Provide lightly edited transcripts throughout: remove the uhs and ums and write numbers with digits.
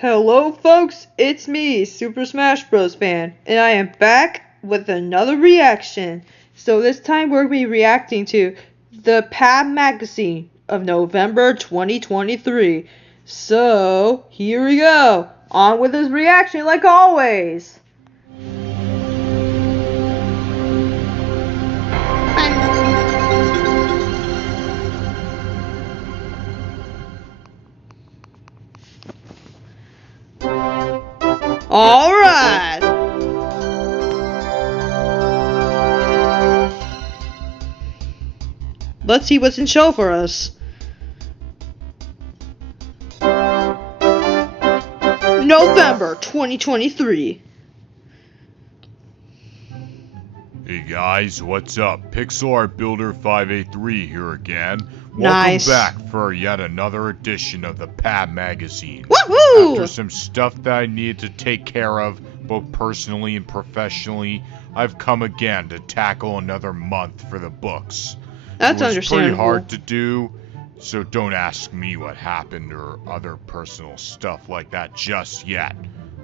Hello folks, it's me, Super Smash Bros. Fan, and I am back with another reaction. So this time we're going to be reacting to the PAB magazine of November 2023. So, here we go. On with this reaction like always. Alright! Let's see what's in show for us. November 2023. Hey guys, what's up? Pixel Art Builder 583 here again. Nice. Welcome back for yet another edition of the PAB magazine. Woohoo! After some stuff that I needed to take care of, both personally and professionally, I've come again to tackle another month for the books. That's It was understandable. pretty hard to do, so don't ask me what happened or other personal stuff like that just yet.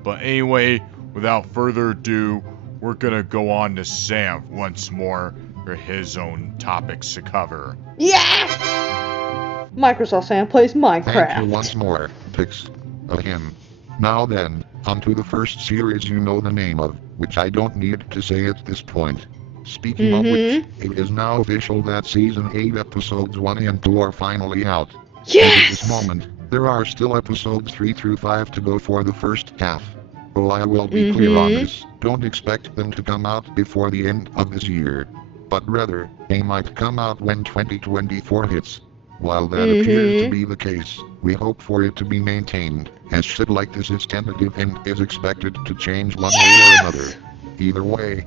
But anyway, without further ado, we're gonna go on to Sam once more for his own topics to cover. Yeah! Microsoft Sam plays Minecraft. Thank you once more, Pix. Him. Now then, on to the first series you know the name of, which I don't need to say at this point. Speaking of which, it is now official that Season 8 Episodes 1 and 2 are finally out. Yes! And at this moment, there are still Episodes 3 through 5 to go for the first half. Oh, I will be clear on this, don't expect them to come out before the end of this year. But rather, they might come out when 2024 hits. While that appears to be the case, we hope for it to be maintained, as shit like this is tentative and is expected to change one way or another. Either way,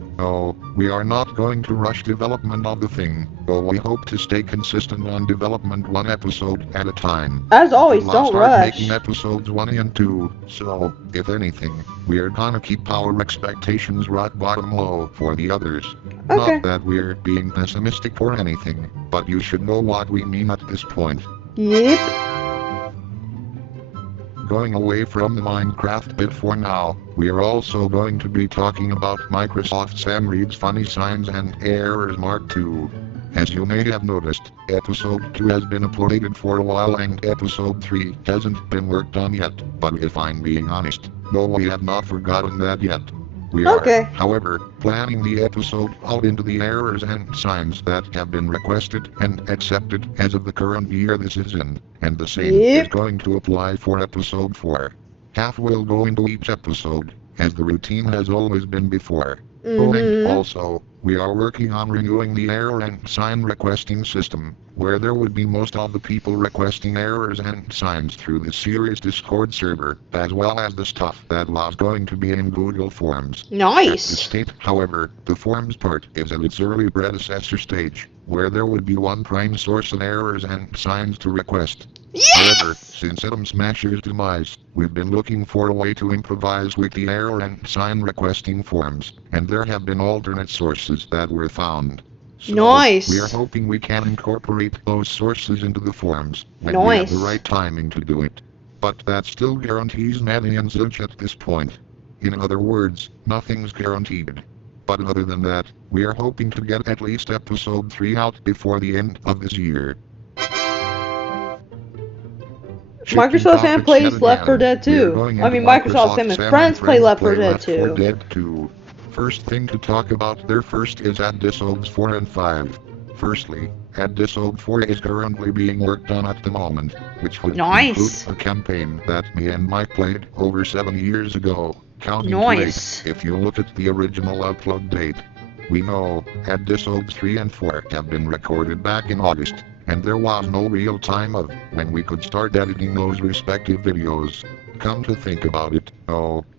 we are not going to rush development of the thing, but we hope to stay consistent on development one episode at a time. As always, We'll don't start rush. making episodes 1 and 2, so, if anything, we're gonna keep our expectations rock bottom low for the others. Okay. Not that we're being pessimistic or anything, but you should know what we mean at this point. Yep. Going away from the Minecraft bit for now, we are also going to be talking about Microsoft Sam Reed's Funny Signs and Errors Mark II. As you may have noticed, Episode 2 has been uploaded for a while and Episode 3 hasn't been worked on yet, but if I'm being honest, no, we have not forgotten that yet. We are, Okay. however, planning the episode out into the errors and signs that have been requested and accepted as of the current year this is in, and the same Yep. is going to apply for episode 4. Half will go into each episode, as the routine has always been before. Oh, and also, we are working on renewing the error and sign requesting system, where there would be most of the people requesting errors and signs through the series Discord server, as well as the stuff that was going to be in Google Forms. At this Nice. state, however, the Forms part is at its early predecessor stage, where there would be one prime source of errors and signs to request. However, since Atom Smasher's demise, we've been looking for a way to improvise with the error and sign requesting forms, and there have been alternate sources that were found. So, Nice. we are hoping we can incorporate those sources into the forms when we have the Nice. right timing to do it. But that still guarantees nothing and such at this point. In other words, nothing's guaranteed. But other than that, we are hoping to get at least episode 3 out before the end of this year. Microsoft Sam Topics plays yet Left 4 again. Dead We are 2. going I mean, into Microsoft Sam and friends play Left 4 Dead 2. 2. First thing to talk about there first is Episodes 4 and 5. Firstly, Episode 4 is currently being worked on at the moment, which would Nice. include a campaign that me and Mike played over 7 years ago, counting to Nice. 8 if you look at the original upload date. We know Episodes 3 and 4 have been recorded back in August, and there was no real time of when we could start editing those respective videos. Come to think about it,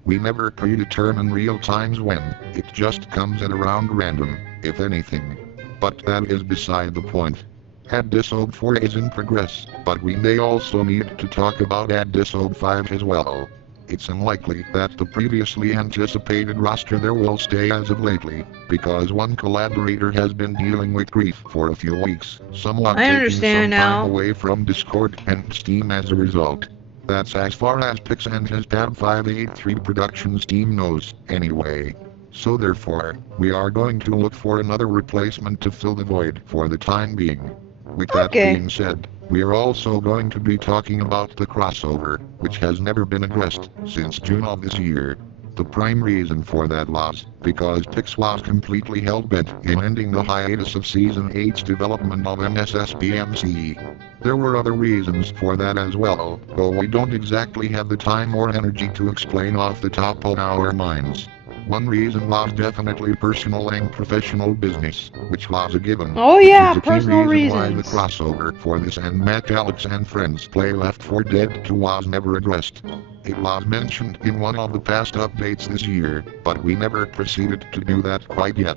we never predetermine real times when, it just comes at around random, if anything. But that is beside the point. Episode 4 is in progress, but we may also need to talk about Episode 5 as well. It's unlikely that the previously anticipated roster there will stay as of lately, because one collaborator has been dealing with grief for a few weeks, somewhat I taking understand some now. time away from Discord and Steam as a result. That's as far as Pix and his PAB 583 Productions team knows, anyway. So therefore, we are going to look for another replacement to fill the void for the time being. With that Okay. being said, we are also going to be talking about the crossover, which has never been addressed since June of this year. The prime reason for that was because Pix was completely hell-bent in ending the hiatus of Season 8's development of MSSPMC. There were other reasons for that as well, though we don't exactly have the time or energy to explain off the top of our minds. One reason was definitely personal and professional business, which was a given. Oh which yeah, is a key personal reason why the reasons. crossover for this and Matt Alex and Friends Play Left 4 Dead 2 was never addressed. It was mentioned in one of the past updates this year, but we never proceeded to do that quite yet.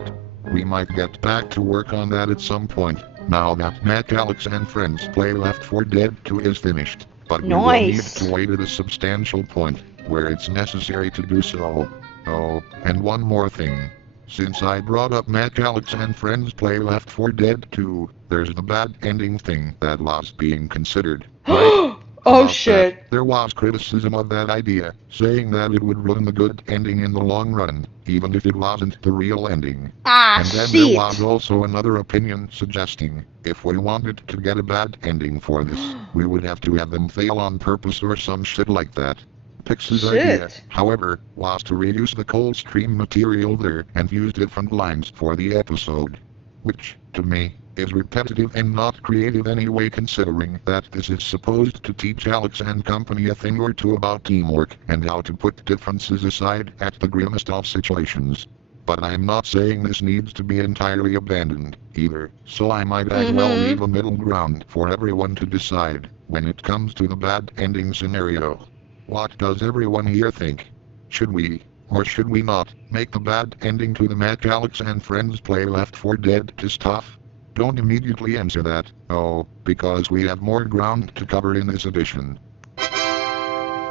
We might get back to work on that at some point, now that Matt Alex and Friends Play Left 4 Dead 2 is finished, but we will need Nice. to wait at a substantial point, where it's necessary to do so. Oh, and one more thing. Since I brought up Matt Alex and Friends Play Left 4 Dead 2, there's the bad ending thing that was being considered, right? Oh About shit. that, there was criticism of that idea, saying that it would ruin the good ending in the long run, even if it wasn't the real ending. Ah And then there was shit. also another opinion suggesting, if we wanted to get a bad ending for this, we would have to have them fail on purpose or some shit like that. Pix's idea, Shit. however, was to reuse the cold stream material there and use different lines for the episode. Which, to me, is repetitive and not creative anyway, considering that this is supposed to teach Alex and company a thing or two about teamwork and how to put differences aside at the grimmest of situations. But I'm not saying this needs to be entirely abandoned, either, so I might as well leave a middle ground for everyone to decide, when it comes to the bad ending scenario. What does everyone here think? Should we, or should we not, make the bad ending to the Matt Alex and Friends Play Left 4 Dead 2 stuff? Don't immediately answer that, because we have more ground to cover in this edition.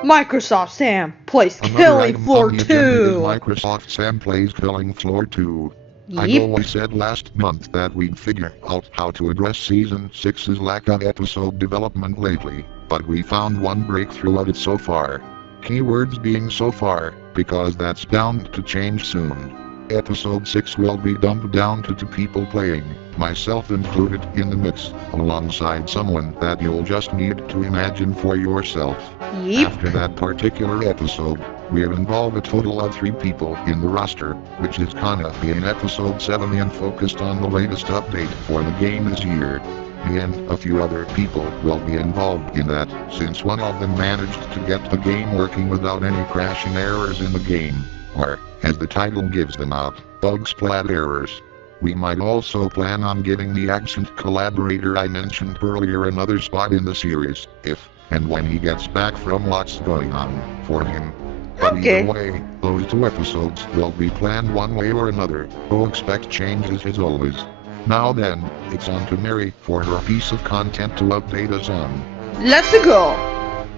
Microsoft Sam plays Another Killing item Floor on the agenda is 2. Microsoft Sam Plays Killing Floor 2. I know Yep. we said last month that we'd figure out how to address Season 6's lack of episode development lately, but we found one breakthrough of it so far. Keywords being so far, because that's bound to change soon. Episode 6 will be dumbed down to 2 people playing, myself included in the mix, alongside someone that you'll just need to imagine for yourself. Yep. After that particular episode, we'll involve a total of 3 people in the roster, which is gonna be in episode 7 and focused on the latest update for the game this year. Me and a few other people will be involved in that, since one of them managed to get the game working without any crashing errors in the game, or, as the title gives them out, bug splat errors. We might also plan on giving the accent collaborator I mentioned earlier another spot in the series, if and when he gets back from what's going on for him. But Okay. either way, those 2 episodes will be planned one way or another, so expect changes as always. Now then, it's on to Mary for her piece of content to update us on. Let's go.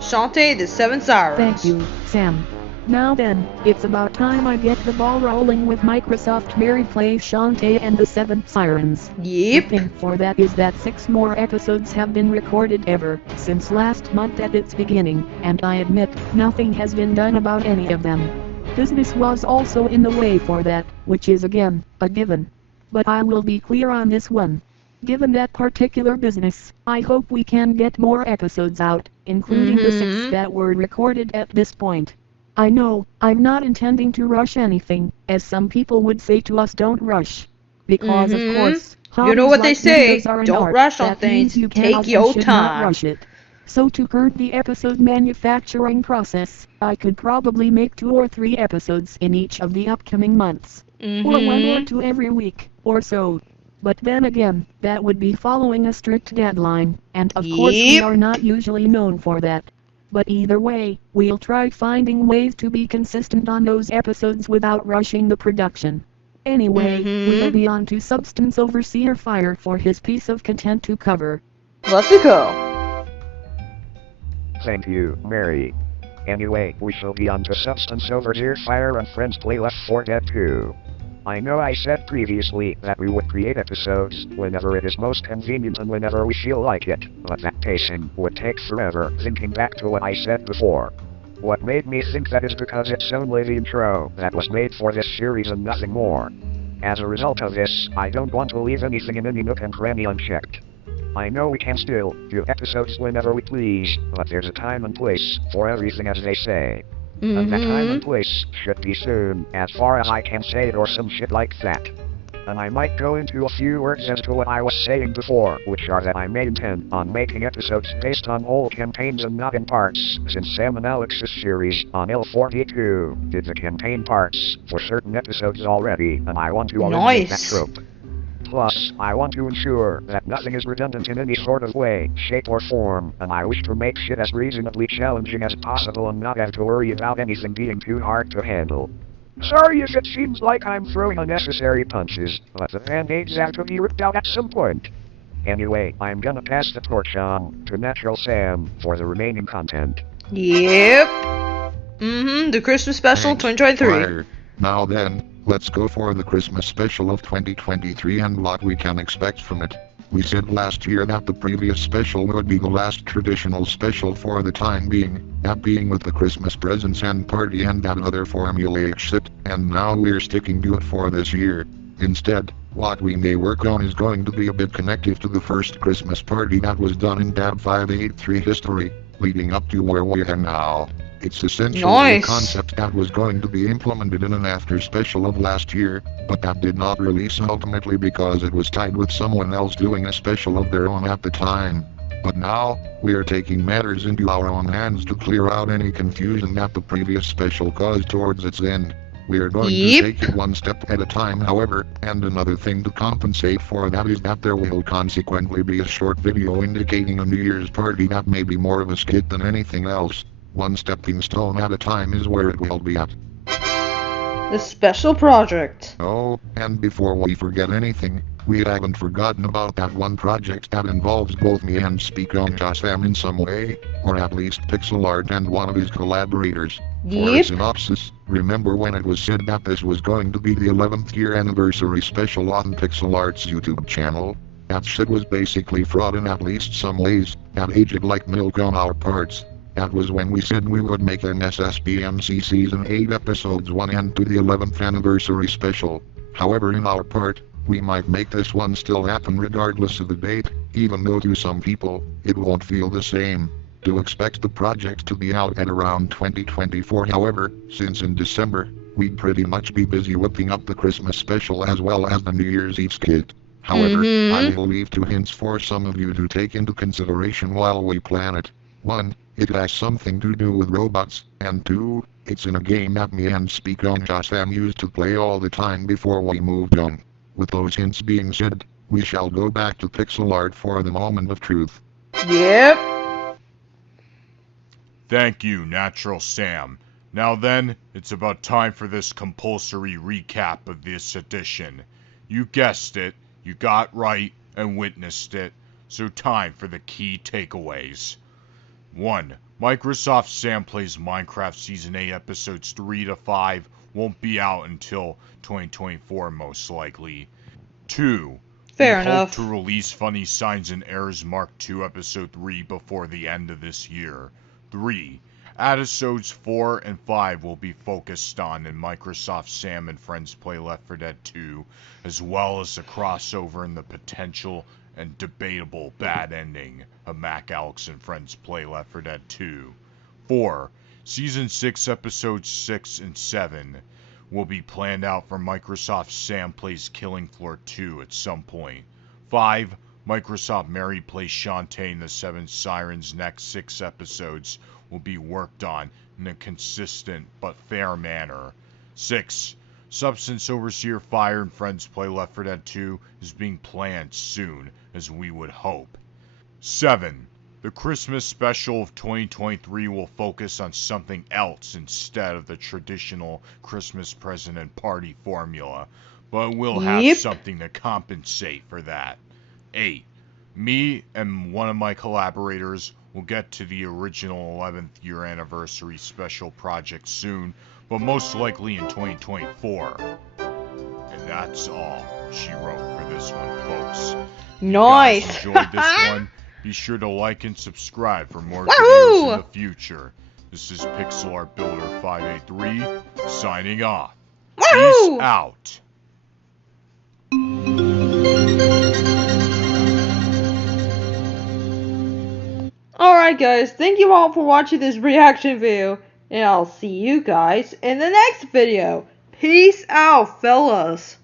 Shantae the Seven Sirens. Thank you, Sam. Now then, it's about time I get the ball rolling with Microsoft Mary Plays Shantae and the 7 Sirens. The Yep. thing for that is that 6 more episodes have been recorded ever since last month at its beginning, and I admit, nothing has been done about any of them. Business was also in the way for that, which is again, a given. But I will be clear on this one. Given that particular business, I hope we can get more episodes out, including the 6 that were recorded at this point. I know, I'm not intending to rush anything, as some people would say to us, don't rush. Because of course, You know what they hobbies like say, videos are an don't art. rush on That means things, you take cannot and your should not time. rush it. So to curb the episode manufacturing process, I could probably make 2 or 3 episodes in each of the upcoming months. Or 1 or 2 every week, or so. But then again, that would be following a strict deadline, and of course we Yep. are not usually known for that. But either way, we'll try finding ways to be consistent on those episodes without rushing the production. Anyway, we'll be on to Substance Overseer Fire for his piece of content to cover. Let's go. Thank you, Mary. Anyway, we shall be on to Substance Overseer Fire and Friends Play Left 4 Dead 2. I know I said previously that we would create episodes whenever it is most convenient and whenever we feel like it, but that pacing would take forever thinking back to what I said before. What made me think that is because it's only the intro that was made for this series and nothing more. As a result of this, I don't want to leave anything in any nook and cranny unchecked. I know we can still do episodes whenever we please, but there's a time and place for everything, as they say. And that time and place should be soon, as far as I can say it, or some shit like that. And I might go into a few words as to what I was saying before, which are that I may intend on making episodes based on whole campaigns and not in parts, since Sam and Alex's series on L42 did the campaign parts for certain episodes already, and I want to eliminate that trope. Plus, I want to ensure that nothing is redundant in any sort of way, shape, or form, and I wish to make shit as reasonably challenging as possible and not have to worry about anything being too hard to handle. Sorry if it seems like I'm throwing unnecessary punches, but the band-aids have to be ripped out at some point. Anyway, I'm gonna pass the torch on to Natural Sam for the remaining content. Yep. The Christmas special Thanks, 2023. Fire. Now then, let's go for the Christmas special of 2023 and what we can expect from it. We said last year that the previous special would be the last traditional special for the time being, that being with the Christmas presents and party and that other formulaic shit, and now we're sticking to it for this year. Instead, what we may work on is going to be a bit connective to the first Christmas party that was done in PAB 583 history, leading up to where we are now. It's essentially a concept that was going to be implemented in an after special of last year, but that did not release ultimately because it was tied with someone else doing a special of their own at the time. But now, we are taking matters into our own hands to clear out any confusion that the previous special caused towards its end. We are going to take it one step at a time, however, and another thing to compensate for that is that there will consequently be a short video indicating a New Year's party that may be more of a skit than anything else. One stepping stone at a time is where it will be at. The special project. Oh, and before we forget anything, we haven't forgotten about that one project that involves both me and Sam in some way, or at least pixel art and one of his collaborators. For a synopsis, remember when it was said that this was going to be the 11th year anniversary special on Pixel Art's YouTube channel? That shit was basically fraud in at least some ways, that aged like milk on our parts. That was when we said we would make an SSBMC Season 8 Episodes 1 and 2 the 11th anniversary special. However, in our part, we might make this one still happen regardless of the date, even though to some people, it won't feel the same. Do expect the project to be out at around 2024, however, since in December, we'd pretty much be busy whipping up the Christmas special as well as the New Year's Eve skit. However, I will leave 2 hints for some of you to take into consideration while we plan it. 1. It has something to do with robots, and 2. It's in a game that me and Sam used to play all the time before we moved on. With those hints being said, we shall go back to pixel art for the moment of truth. Yep. Thank you, Natural Sam. Now then, it's about time for this compulsory recap of this edition. You guessed it, you got right, and witnessed it, so time for the key takeaways. 1. Microsoft Sam Plays Minecraft Season 8 Episodes 3 to 5 won't be out until 2024 most likely. 2. Fair we enough. hope to release Funny Signs and Errors Mark II Episode 3 before the end of this year. 3. Episodes 4 and 5 will be focused on in Microsoft Sam and Friends Play Left 4 Dead 2, as well as a crossover in the potential and debatable bad ending of Mac Alex and Friends Play Left 4 Dead 2. 4. Season 6 Episodes 6 and 7 will be planned out for Microsoft Sam Plays Killing Floor 2 at some point. 5. Microsoft Mary Plays Shantae and the Seven Sirens next 6 episodes will be worked on in a consistent but fair manner. 6. Substance Overseer Fire and Friends Play Left 4 Dead 2 is being planned soon, as we would hope. 7. The Christmas special of 2023 will focus on something else instead of the traditional Christmas present and party formula, but we'll have something to compensate for that. 8. Me and one of my collaborators will get to the original 11th year anniversary special project soon, but most likely in 2024. And That's all she wrote for this one, folks. Nice. If you guys enjoyed this one, be sure to like and subscribe for more Wahoo! videos in the future. This is Pixel Art Builder 583 signing off. Wahoo! Peace out. Alright guys, thank you all for watching this reaction video, and I'll see you guys in the next video. Peace out, fellas.